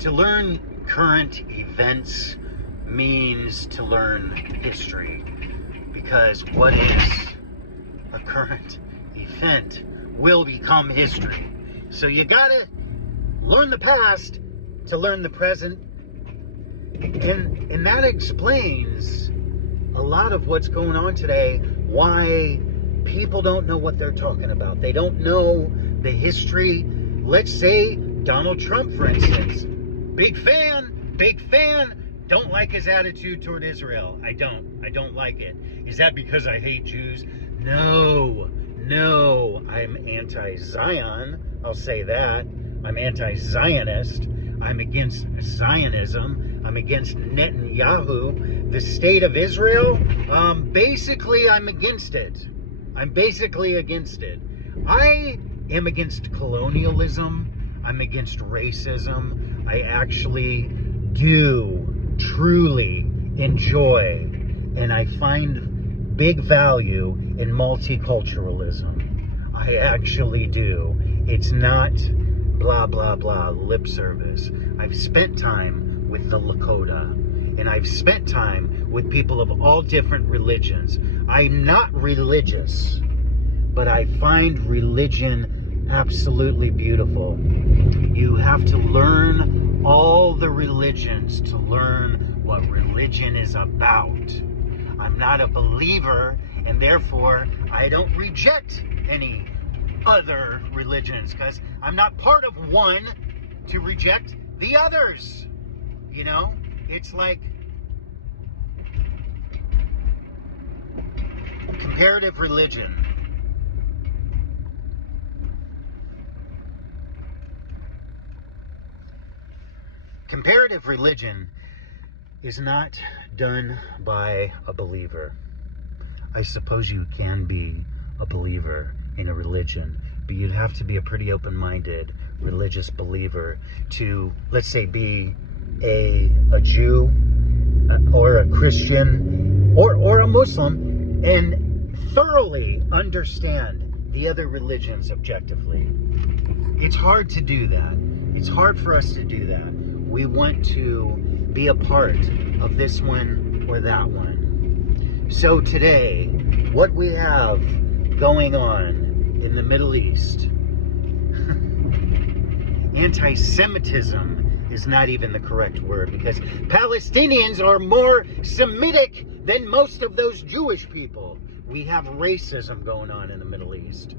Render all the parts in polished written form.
To learn current events means to learn history, because what is a current event will become history. So you gotta learn the past to learn the present, and that explains a lot of what's going on today, why people don't know what they're talking about. They don't know the history. Let's say Donald Trump, for instance. Big fan, don't like his attitude toward Israel. I don't like it. Is that because I hate Jews? No, I'm anti-Zion, I'll say that. I'm anti-Zionist. I'm against Zionism. I'm against Netanyahu. The state of Israel, basically I'm against it. I'm basically against it. I am against colonialism. I'm against racism. I actually do truly enjoy, and I find big value in multiculturalism. I actually do. It's not blah, blah, blah, lip service. I've spent time with the Lakota, and I've spent time with people of all different religions. I'm not religious, but I find religion absolutely beautiful. You have to learn all the religions to learn what religion is about. I'm not a believer, and therefore I don't reject any other religions, because I'm not part of one to reject the others. You know, it's like comparative religion. Comparative religion is not done by a believer. I suppose you can be a believer in a religion, but you'd have to be a pretty open-minded religious believer to, let's say, be a Jew or a Christian or a Muslim and thoroughly understand the other religions objectively. It's hard to do that. It's hard for us to do that. We want to be a part of this one or that one. So today, what we have going on in the Middle East, anti-Semitism is not even the correct word, because Palestinians are more Semitic than most of those Jewish people. We have racism going on in the Middle East.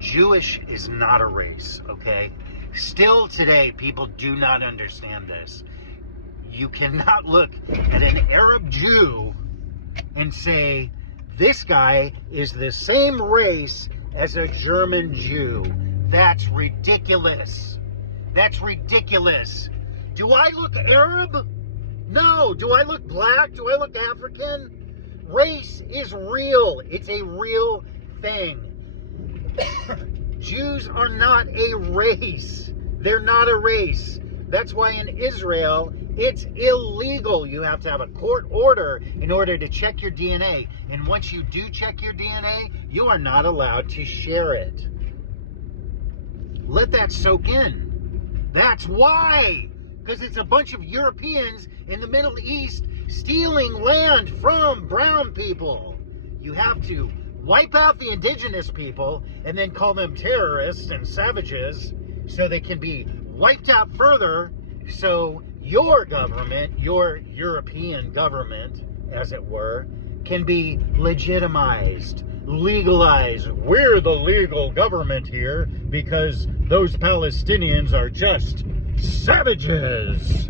Jewish is not a race, okay? Still today, people do not understand this. You cannot look at an Arab Jew and say, this guy is the same race as a German Jew. That's ridiculous. That's ridiculous. Do I look Arab? No. Do I look black? Do I look African? Race is real. It's a real thing. Jews are not a race. They're not a race. That's why in Israel, it's illegal. You have to have a court order in order to check your DNA. And once you do check your DNA, you are not allowed to share it. Let that soak in. That's why. Because it's a bunch of Europeans in the Middle East stealing land from brown people. You have to wipe out the indigenous people and then call them terrorists and savages so they can be wiped out further, so your government, your European government, as it were, can be legitimized, legalized. We're the legal government here because those Palestinians are just savages.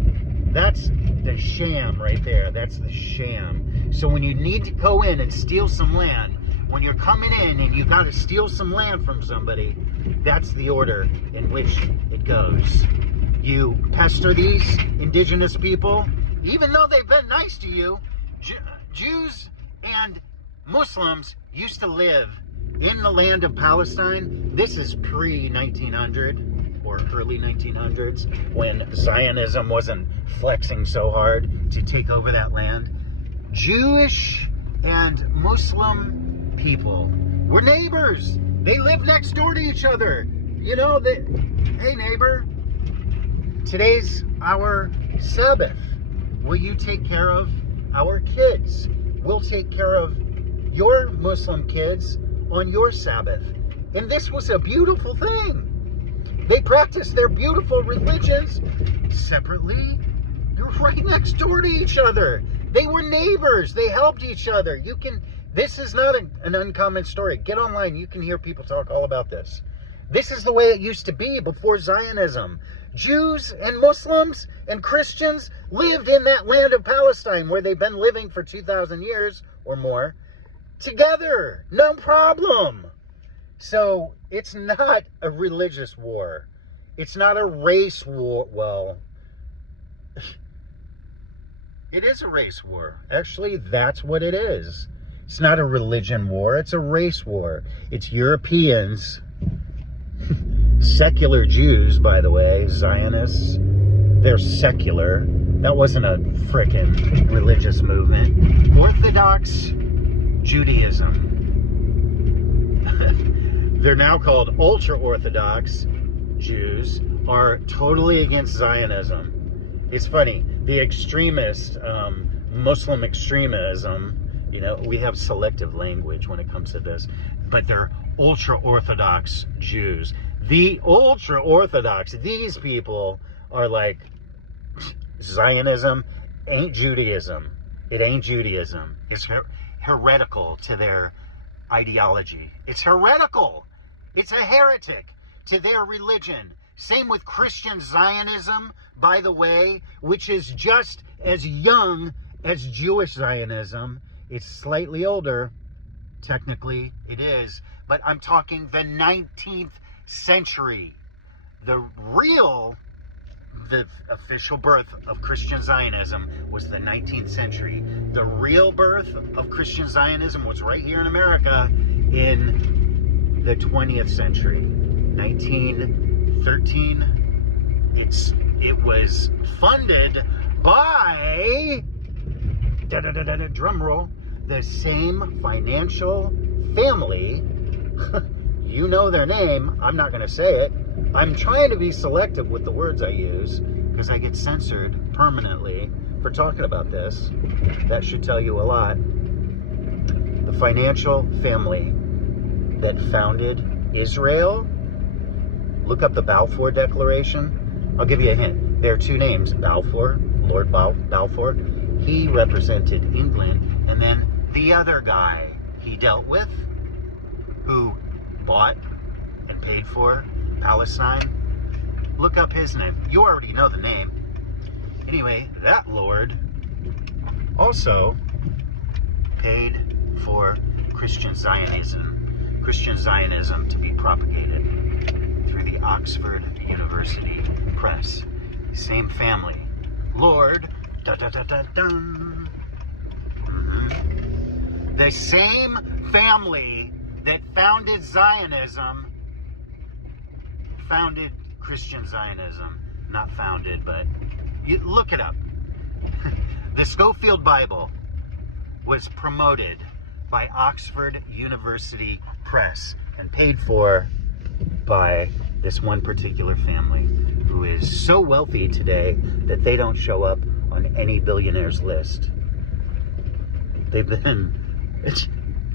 That's the sham right there. That's the sham. So when you need to go in and steal some land, when you're coming in and you got to steal some land from somebody, that's the order in which it goes. You pester these indigenous people, even though they've been nice to you. Jews and Muslims used to live in the land of Palestine. This is pre-1900 or early 1900s, when Zionism wasn't flexing so hard to take over that land. Jewish and Muslim people were neighbors. They live next door to each other. You know, hey neighbor, today's our Sabbath. Will you take care of our kids? We'll take care of your Muslim kids on your Sabbath. And this was a beautiful thing. They practiced their beautiful religions separately. They're right next door to each other. They were neighbors. They helped each other. This is not an uncommon story. Get online. You can hear people talk all about this. This is the way it used to be before Zionism. Jews and Muslims and Christians lived in that land of Palestine where they've been living for 2,000 years or more together. No problem. So it's not a religious war. It's not a race war. Well, it is a race war. Actually, that's what it is. It's not a religion war. It's a race war. It's Europeans, secular Jews, by the way, Zionists. They're secular. That wasn't a frickin' religious movement. Orthodox Judaism. They're now called ultra-Orthodox Jews, are totally against Zionism. It's funny. The extremist, Muslim extremism, you know, we have selective language when it comes to this, but they're ultra-Orthodox Jews. The ultra-Orthodox, these people are like, Zionism ain't Judaism. It ain't Judaism. It's heretical to their ideology. It's heretical. It's a heretic to their religion. Same with Christian Zionism, by the way, which is just as young as Jewish Zionism. It's slightly older. Technically, it is. But I'm talking the 19th century. The official birth of Christian Zionism was the 19th century. The real birth of Christian Zionism was right here in America in the 20th century. 1913. It was funded by, drum roll, the same financial family. You know their name. I'm not going to say it. I'm trying to be selective with the words I use because I get censored permanently for talking about this. That should tell you a lot. The financial family that founded Israel. Look up the Balfour Declaration. I'll give you a hint. There are two names, Balfour, Lord Balfour. He represented England, and then the other guy he dealt with, who bought and paid for Palestine. Look up his name. You already know the name. Anyway, that Lord also paid for Christian Zionism to be propagated through the Oxford University Press. Same family. Lord, The same family that founded Zionism founded Christian Zionism. Not founded, but you look it up. The Schofield Bible was promoted by Oxford University Press and paid for by this one particular family who is so wealthy today that they don't show up on any billionaires list. They've been...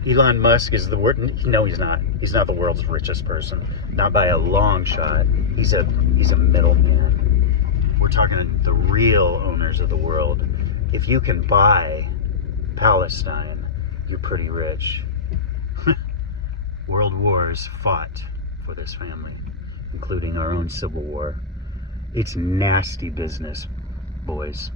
Elon Musk is the word. No, he's not. He's not the world's richest person. Not by a long shot. He's a middleman. We're talking the real owners of the world. If you can buy Palestine, you're pretty rich. World wars fought for this family, including our own civil war. It's nasty business, boys.